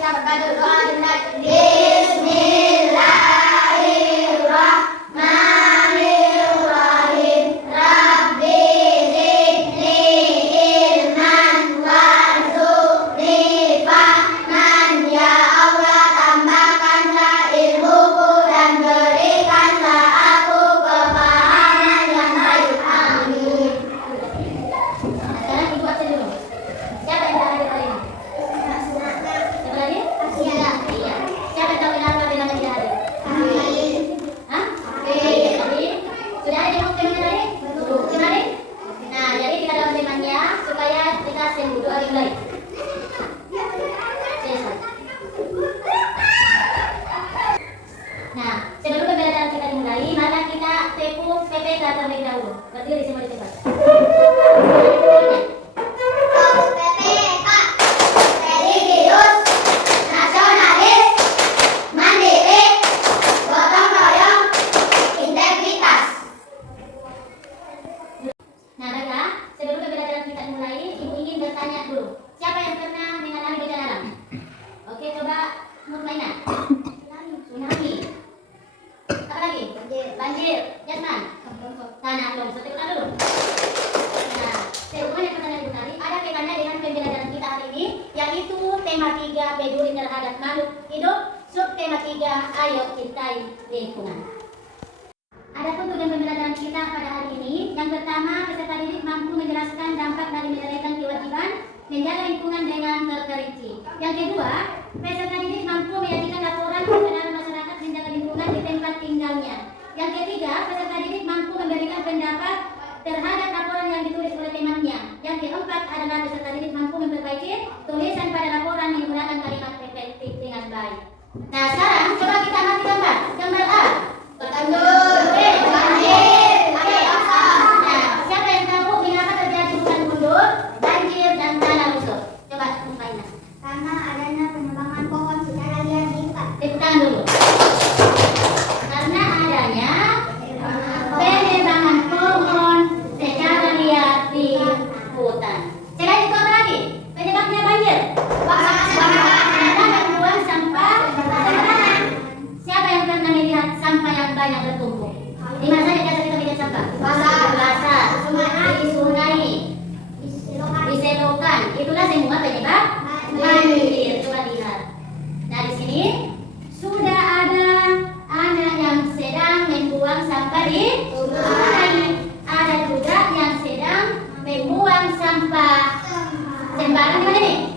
kita berbantu doa dimulai. Bismillahirrahmanirrahim. Rabbi zidni ilman warzuqni fahman. Ya Allah, tambahkanlah ilmuku dan berikanlah aku kepahaman yang baik. Amin. Sekarang ibu absen dulu. Siapa yang hadir hari ini? Siapa lagi? Iya. Siapa yang tahu kenapa bila tidak hadir? Hah? Tadi sudah ada yang mau teman tadi? Sudah ada? Nah, jadi kita dapat temannya supaya kita sembuh doa dimulai. Nah, sebelum pembelajaran kita dimulai, maka kita tepuk PPK terlebih dahulu. Berdiri semua di tempat. PPK, religius, nasionalis, mandiri, gotong royong, integritas. Nah, baiklah, sebelum pembelajaran kita dimulai, ibu ingin bertanya dulu. Siapa yang pernah mengalami bencana alam? Oke, coba Mutmainah. Tsunami. Apa lagi? Banjir. Jasman. Tanah longsor. Tepuk tangan dulu. Nah, sebelumnya pertanyaan ibu tadi ada kaitannya dengan pembelajaran kita hari ini, yaitu tema 3 peduli terhadap makhluk hidup, subtema 3 ayo cintai lingkungan. Adapun tujuan pembelajaran kita pada hari ini, yang pertama, peserta didik mampu menjelaskan dampak dari menjalankan kewajiban menjaga lingkungan dengan terperinci. Yang kedua, peserta didik mampu menyajikan laporan kesadaran masyarakat menjaga lingkungan di tempat tinggalnya. Yang ketiga, peserta didik mampu memberikan pendapat terhadap laporan yang ditulis oleh temannya. Yang keempat adalah peserta didik mampu memperbaiki tulisan pada laporan menggunakan kalimat efektif dengan baik. Nah, sekarang coba kita amati gambar. Gambar A. Bertanggul. Banjir. Nah, siapa yang tahu mengapa terjadi hutan gundul, banjir dan tanah longsor? Coba Mutmainah. Karena adanya penebangan pohon secara liar di hutan. Tepuk tangan dulu. Karena adanya penebangan pohon secara liar di hutan. Selain itu apa lagi? Penyebabnya banjir. Karena membuang sampah sembarangan. Siapa yang pernah melihat sampah yang banyak bertumpuk? Di mana saja biasa kita melihat sampah? Pasar, di sungai, di selokan. Itulah semua penyebab banjir. Coba lihat. Nah, di sini sudah ada anak yang sedang membuang sampah di sungai. Ada juga yang sedang membuang sampah sembarang. Di mana nih?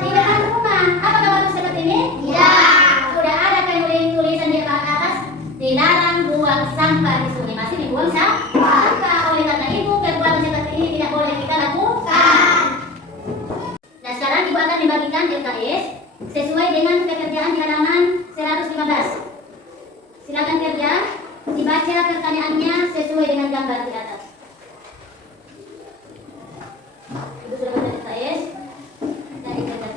Di depan rumah. Apakah bagus seperti ini? Ya. Sudah ada tulisan di atas, dilarang buang sampah di sungai. Masih dibuang sampah. Oleh karena itu, perbuatan seperti ini tidak boleh kita lakukan. Nah, sekarang ibu akan membagikan LKS sesuai dengan pekerjaan di halaman 115. Silakan kerja, dibaca pertanyaannya sesuai dengan gambar di atas. Ibu sudah baca LKS dan dikerjakan.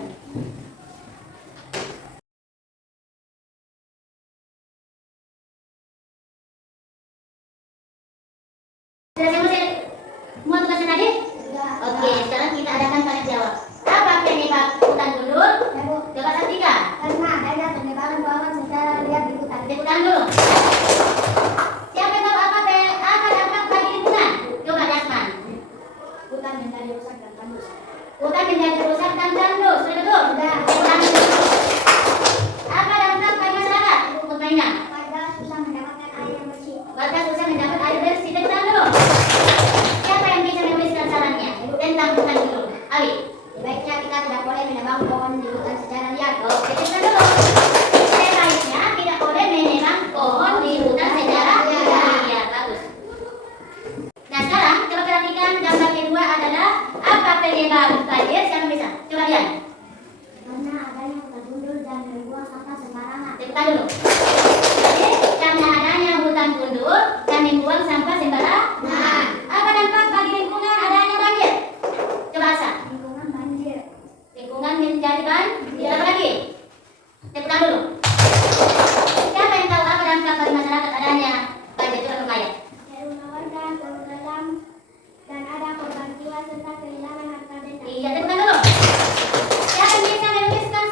Sudah semua tugasnya tadi? Oke, sekarang kita adakan tanya jawab. Apa penyebab hutan gundul? Coba saksikan. Karena adanya penebangan pohon secara liar di hutan. Tepuk tangan dulu. Siapa yang tahu apa dampak bagi lingkungan? Coba Jasman. Hutan menjadi rusak dan tandus. Hutan menjadi rusak dan tandus. Sudah betul? Sudah. Tepuk tangan dulu. Apa dampak bagi masyarakat? Mutmainah. Warga susah mendapatkan air yang bersih. Warga susah mendapat air bersih. Tepuk tangan dulu. Siapa yang bisa menuliskan sarannya tentang hutan gundul? Ali. Sebaiknya kita tidak boleh menebang pohon di hutan secara liar. Oke, kita dulu. Sebaiknya tidak boleh menebang pohon di hutan secara liar. Bagus. Nah, sekarang coba perhatikan gambar kedua adalah apa penyebab banjir? Siapa bisa? Coba lihat. Karena adanya hutan gundul dan membuang sampah sembarangan. Tepuk tangan dulu. Jadi, karena adanya hutan gundul dan membuang sampah sembarangan. Apa dampak bagi lingkungan adanya banjir? Coba Asa. Lingkungan banjir. Lingkungan menjadi banjir. Apa lagi? Tepuk tangan dulu. Siapa yang tahu apa dampak bagi masyarakat adanya banjir? Coba Maya. Rumah warga tenggelam dan ada korban jiwa serta kehilangan harta benda. Iya, tepuk tangan dulu. Siapa yang bisa menuliskan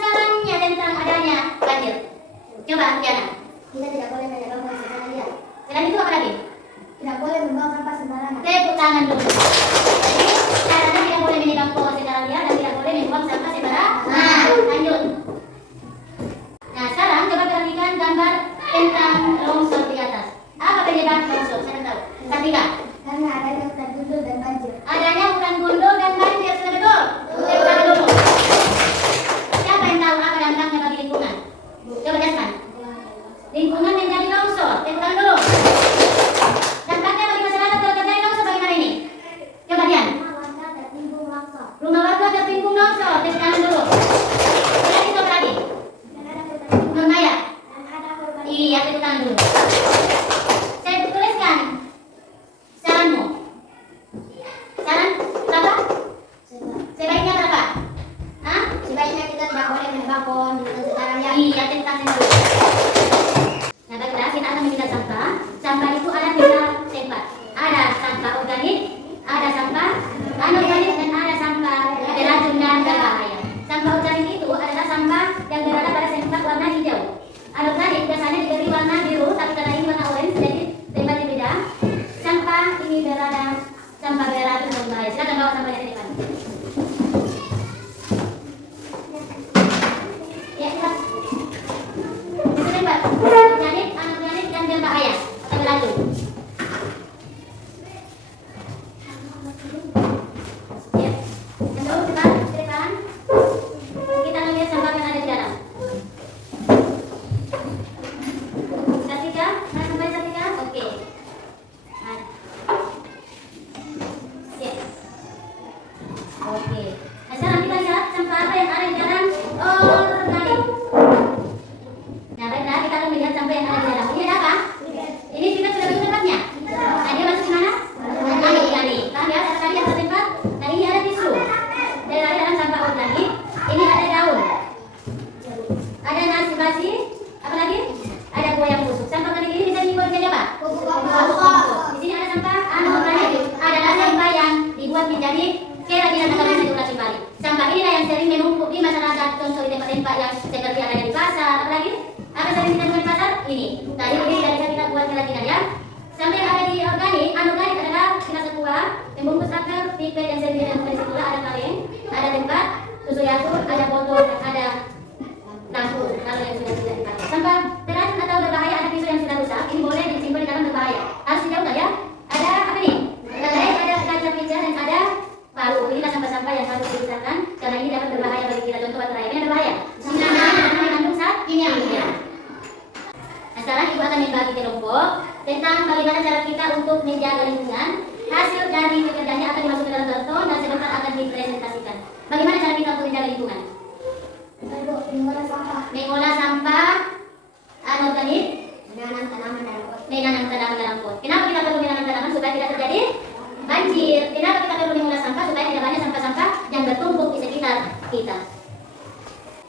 sebaiknya kita tidak boleh menebang pohon sekarang ya. Iya, tentang sendiri. Nah, baiklah, kita akan memilah sampah. Sampah itu ada 3 tempat. Ada sampah organik, ada sampah anorganik, dan ada sampah beracun dan berbahaya. Sampah organik itu adalah sampah yang berada pada tempat warna hijau. Anorganik biasanya diberi warna biru, tapi karena ini warna orange, jadi tempatnya beda. Sampah ini berada sampah beracun dan berbahaya. Silakan bawa sampahnya ke depan. Ya, silakan. Itu tempat organik, anorganik, dan berbahaya atau beracun. Ya, lalu cepat ke depan. Kita lihat sampah yang ada di dalam. Satika, mana sampai Satika? Oke. Nah. Yes. Oke. Nah, sekarang kita lihat sampah apa yang ada di dalam organik. Nah, baiklah, kita akan melihat sampah yang ada di dalam. Ini ada apa? Ini juga sudah bentuk tempatnya. Nah, dia masuk di mana? Organik. Kan ya, tadi ada tempat. Nah, ini ada tisu. Dan ada dalam sampah organik. Ini ada daun. Ada nasi basi. Apa lagi? Ada buah yang busuk. Sampah organik ini bisa dibuat menjadi apa? Di sini ada sampah anorganik. Adalah sampah yang dibuat menjadi kerajinan atau bisa diolah kembali. Sampah inilah yang sering menumpuk di masyarakat. Contoh di tempat-tempat yang seperti ada di pasar. Apa lagi? Apa sering kita buat di pasar? Ini. Tadi ini tidak bisa kita buat kerajinan ya. Sampah yang ada di organik, anorganik adalah gelas aqua, pembungkus akar, pipet yang sering ditemukan di situ, ada kaleng, ada tempat, susu yakult, ada botol, dan ada lampu kalau yang sudah tidak dipakai. Sampah beracun atau berbahaya ada pisau yang sudah rusak, ini boleh disimpan di dalam berbahaya. Harus dijauhkan ya. Ada apa nih? Ada kaca pijar dan ada palu. Inilah sampah-sampah yang harus dipisahkan karena ini dapat berbahaya bagi kita. Contoh baterai ini berbahaya. Karena mengandung zat kimia. Nah, sekarang ibu akan membagi kelompok tentang bagaimana cara kita untuk menjaga lingkungan. Hasil dari pekerjaannya akan dimasukkan dalam karton dan sebentar akan dipresentasikan. Bagaimana cara kita untuk menjaga lingkungan? Mengolah sampah anorganik, Menanam tanaman dalam pot. menanam tanaman dalam pot. Kenapa kita perlu menanam tanaman? Supaya tidak terjadi banjir. Kenapa kita perlu mengolah sampah? Supaya tidak banyak sampah-sampah yang bertumpuk di sekitar kita.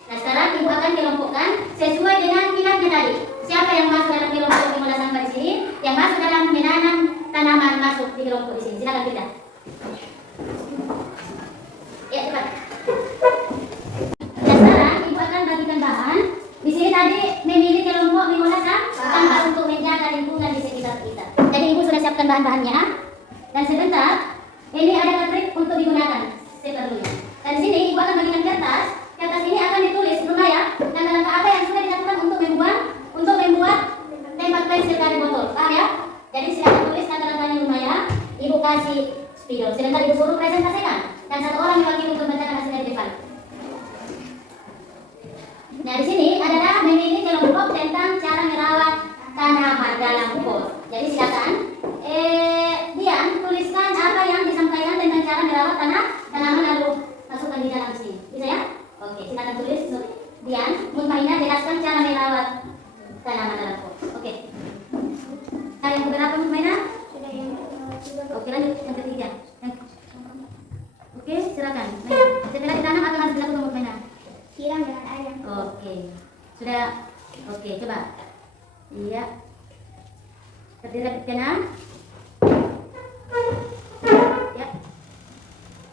Nah, sekarang ibu akan kelompokkan sesuai dengan minatnya tadi. Siapa yang masuk dalam kelompok mengolah sampah di sini? Yang masuk dalam menanam tanaman masuk di kelompok di sini. Silakan pindah. Ya, cepat. Nah, sekarang ibu akan bagikan bahan. Di sini tadi memilih kelompok mengolah sampah untuk menjaga lingkungan di sekitar kita. Jadi ibu sudah siapkan bahan-bahannya. Dan sebentar, ini ada trik untuk digunakan seperlunya. Dan di sini ibu akan bagikan kertas. Kertas ini akan ditulis ya. Dan langkah apa yang sudah dilakukan untuk membuat tempat pensil dari botol. Paham ya? Jadi silakan tulis kata-katanya ya. Ibu kasih spidol. Sebentar ibu suruh presentasikan. Dan satu orang mewakili untuk membacakan hasilnya di depan. Nah, di sini adalah memilih kelompok tentang cara merawat tanaman dalam pot. Jadi silakan Dian tuliskan apa yang disampaikan tentang cara merawat tanaman lalu masukkan di dalam sini. Bisa ya? Oke, silakan tulis. Dian, Mutmainah jelaskan cara merawat tanaman dalam pot. Oke. Yang keberapa Mutmainah? Oke, lanjut yang ketiga. Oke, silakan. Setelah ditanam apa yang harus dilakukan Mutmainah? Siram dengan air yang Oke. Sudah. Oke, coba. Iya. Terdiri tanam. Ya.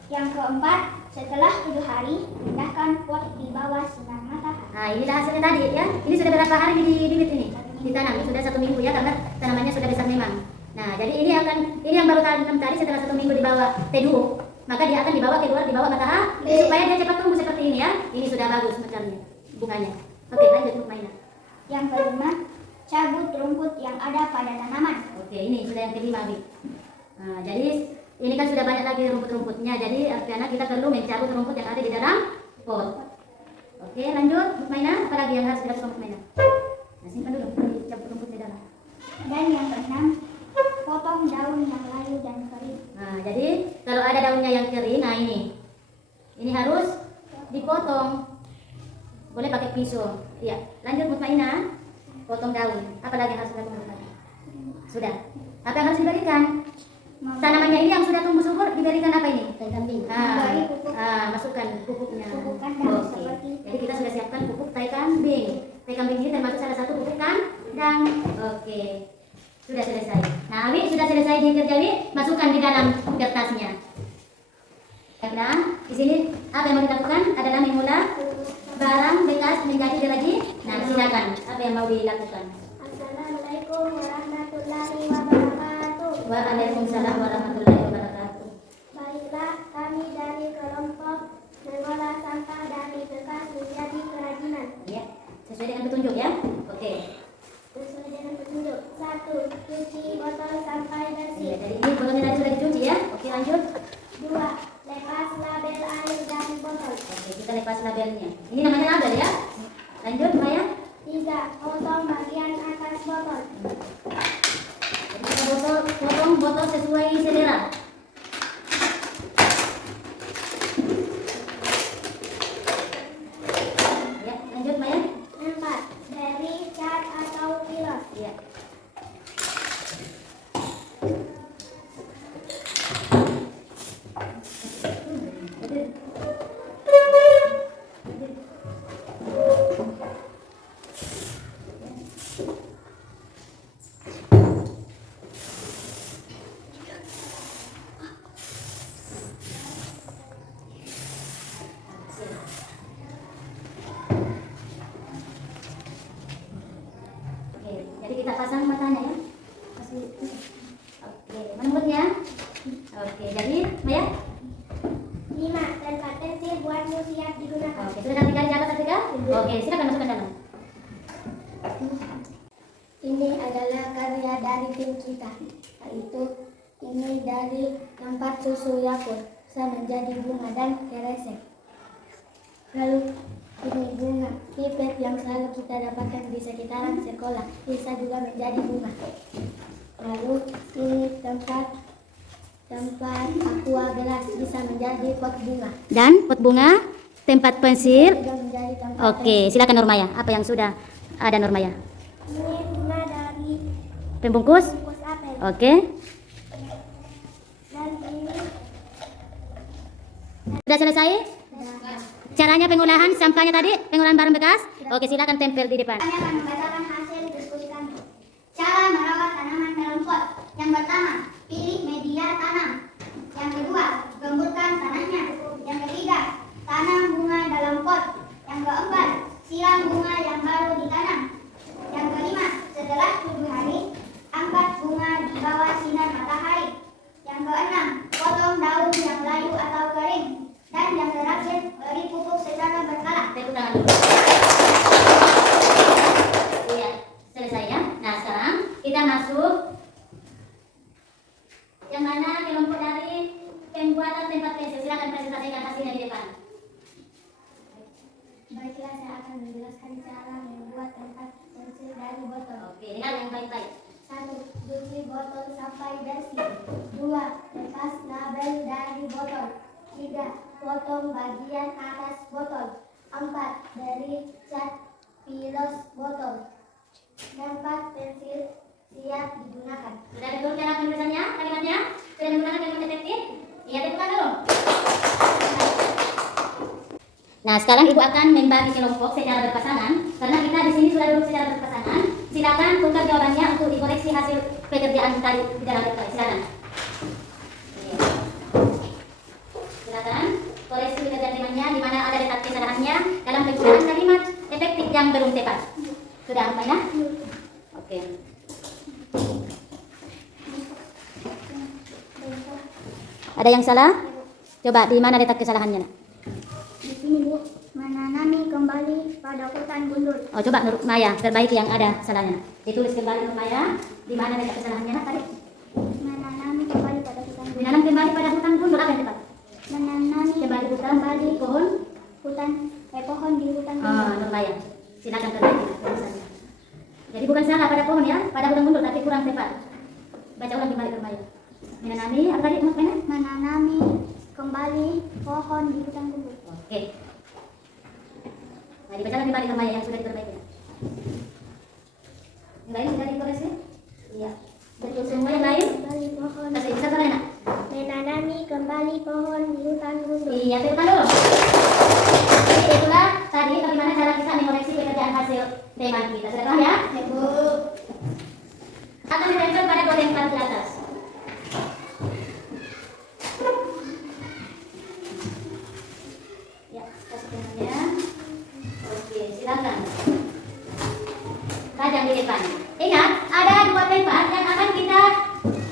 Yang keempat, setelah 7 hari, pindahkan pot di bawah sinar matahari. Nah, ini hasilnya tadi ya. Ini sudah berapa hari di bibit ini? Ditanam. Sudah 1 minggu ya, karena tanamannya sudah besar memang. Nah, jadi ini yang baru tanam tadi setelah 1 minggu di bawah teduh, maka dia akan dibawa keluar di bawah matahari supaya dia cepat tumbuh seperti ini ya. Ini sudah bagus mekarnya, bunganya. Oke, lanjut Mutmainah. Yang kelima, cabut rumput yang ada pada tanaman. Oke, ini sudah yang kelima, Bi. Nah, jadi ini kan sudah banyak lagi rumput-rumputnya. Jadi artinya kita perlu mencabut rumput yang ada di dalam pot. Oke, lanjut Mutmainah. Apa lagi yang harus dilakukan Mutmainah? Nah, simpan dulu, cabut rumput di dalam. Dan yang keenam, potong daun yang layu dan kering. Nah, jadi kalau ada daunnya yang kering, nah ini harus dipotong. Boleh pakai pisau. Iya, lanjut Mutmainah. Potong daun. Apa lagi yang harus dilakukan? Sudah. Apa yang harus diberikan? Tanamannya ini yang sudah tumbuh subur diberikan apa ini? Kambing. Masukkan pupuknya. Pupukkan dan Oke. sudah selesai dikerjawi, masukkan di dalam kertasnya. Nah, di sini apa yang mau dilakukan adalah mengolah barang bekas menjadi lagi. Nah, silakan. Apa yang mau dilakukan? Assalamualaikum warahmatullahi wabarakatuh. Waalaikumsalam warahmatullahi wabarakatuh. Baiklah, kami dari kelompok mengolah sampah dari bekas menjadi kerajinan. Ya, sesuai dengan petunjuk ya. Oke. Sesuai dengan petunjuk. 1. Cuci botol sampai Ya, bersih. jadi ini botolnya tadi sudah dicuci ya. Oke, lanjut. 2. Lepas label air dari botol. Oke, kita lepas labelnya. Ini namanya label ya. Lanjut, Maya. 3. Potong bagian atas botol. Jadi kita potong botol sesuai selera. Ya, lanjut Maya. 4. Dari cat atau pilos. Ya. Oke, jadi kita pasang matanya ya. Oke, mana mulutnya? Oke, jadi Maya. 5. Tempat pensil buatmu siap digunakan. Oke, sudah cantik kali di atas Afrika? Oke, silakan masukkan dalam. Ini adalah karya dari tim kita, yaitu ini dari tempat susu Yakult, bisa menjadi bunga dan keresek. Lalu ini bunga pipet yang selalu kita dapatkan di sekitaran sekolah, bisa juga menjadi bunga. Lalu ini tempat aqua gelas, bisa menjadi pot bunga. Dan pot bunga, tempat pensil. Juga menjadi tempat Oke, silakan Nurmaya. Apa yang sudah ada Nurmaya? Ini bunga dari Pembungkus? bungkus apel. Oke. Dan ini Sudah selesai? Caranya pengolahan sampahnya tadi, pengolahan barang bekas? Oke, silakan tempel di depan. Kami akan membacakan hasil diskusi kami. Cara merawat tanaman dalam pot. Yang pertama, pilih media tanam. Yang kedua, gemburkan tanahnya. Yang ketiga, tanam bunga dalam pot. Yang keempat, siram bunga yang baru ditanam. Yang kelima, setelah 7 hari, angkat bunga di bawah sinar matahari. Yang keenam, potong daun yang layu atau kering. Dan yang terakhir, beri pupuk secara berkala. Tepuk tangan dulu. Iya, selesai ya. Nah, sekarang kita masuk yang mana kelompok dari pembuatan tempat pensil. Silakan presentasikan hasilnya di depan. Baiklah, saya akan menjelaskan cara membuat tempat pensil dari botol. Oke, dengar yang baik-baik. 1. Cuci botol sampai bersih. 2. Lepas label dari botol. 3. Potong bagian atas botol. 4. Dari cat pilos botol. Dan 4. Pensil siap digunakan. Sudah betul cara penulisannya, kalimatnya? Sudah menggunakan kalimat efektif? Iya, tepukan dulu. Nah, sekarang Ibu akan membagi kelompok secara berpasangan. Karena kita di sini sudah duduk secara berpasangan. Silakan tukar jawabannya untuk dikoreksi hasil pekerjaan tadi di dalam kertas. Silakan. Silakan koreksi pekerjaan temannya di mana ada letak kesalahannya dalam penggunaan kalimat efektif yang belum tepat. Sudah, Maina? Oke. Ada yang salah? Coba di mana letak kesalahannya? Nak? Di sini, Bu. Menanami kembali pada hutan gundul. Oh, coba Nur Maya perbaiki yang ada salahnya. Ditulis kembali Nur Maya di mana letak kesalahannya nak tadi? Menanami kembali pada hutan gundul. Menanam kembali pada hutan gundul apa yang tepat? Menanami Kembali pohon. pohon di hutan gundul. Oh, Nur Maya. Silakan perbaiki tulisannya. Jadi bukan salah pada pohon ya, pada hutan gundul tapi kurang tepat. Baca ulang kembali Nur Maya. Menanami apa tadi Nur Maya? Menanami kembali pohon di hutan gundul. Oke. Nah, dibacakan kembali Nur Maya yang sudah diperbaiki. Yang lain sudah dikoreksi? Iya. Betul semua yang lain? Kembali pohon. Kasih satu lagi nak. Menanami kembali pohon di hutan gundul. Iya, tepukan dulu. Jadi itulah tadi bagaimana cara kita mengoreksi pekerjaan hasil teman kita. Sudah paham ya? Bu. Akan ditempel pada dua lembar di atas. yang di depan. Ingat, ada dua tempat yang akan kita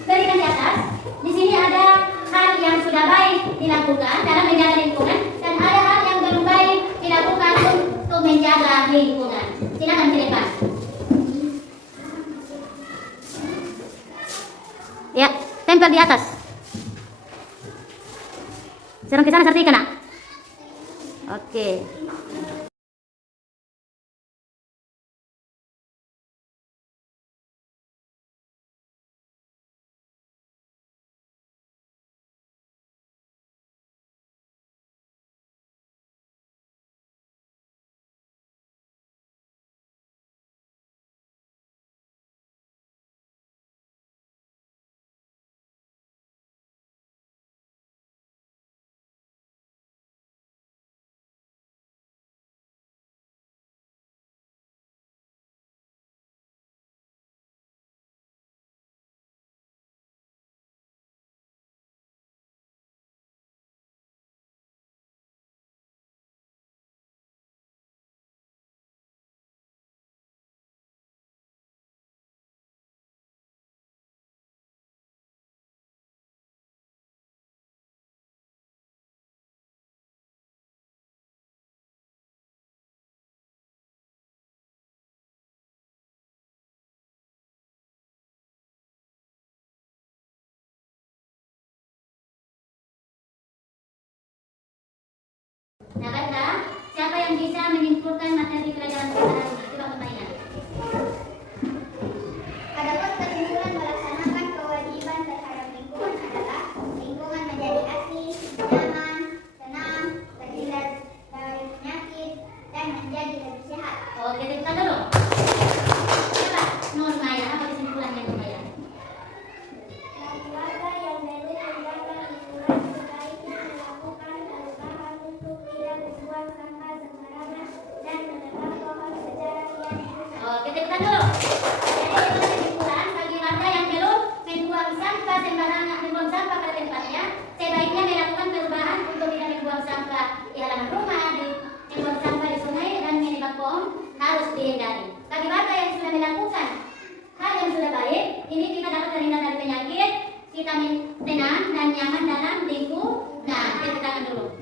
berikan di atas. Di sini ada hal yang sudah baik dilakukan dalam menjaga lingkungan dan ada hal yang belum baik dilakukan untuk menjaga lingkungan. Silakan ke depan. Ya, tempel di atas. Serang ke sana Sartika nak. Oke. Nah, baiklah, siapa yang bisa menyimpulkan materi pelajaran kita hari ini? Coba pertanyaan. Adapun kesimpulan melaksanakan kewajiban terhadap lingkungan adalah lingkungan menjadi asli, nyaman, tenang, terhindar dari penyakit, dan menjadi lebih sehat. Oke, kita dulu. Coba, Nur Maya, apa kesimpulannya Nur Maya? Warga yang belum menjaga lingkungan sebaiknya melakukan perubahan untuk tidak membuang sampah sembarangan dan menebang pohon secara diam-diam. Oke, kita dulu. Jadi, itu kesimpulan bagi warga yang belum membuang sampah sembarangan, membuang sampah pada tempatnya, sebaiknya melakukan perubahan untuk tidak membuang sampah di halaman rumah, membuang sampah di sungai, dan menebang pohon harus dihindari. Bagi warga yang sudah melakukan hal yang sudah baik, ini kita dapat terhindar dari penyakit, kita tenang dan nyaman dalam lingkungan. Nah, kita tangan dulu.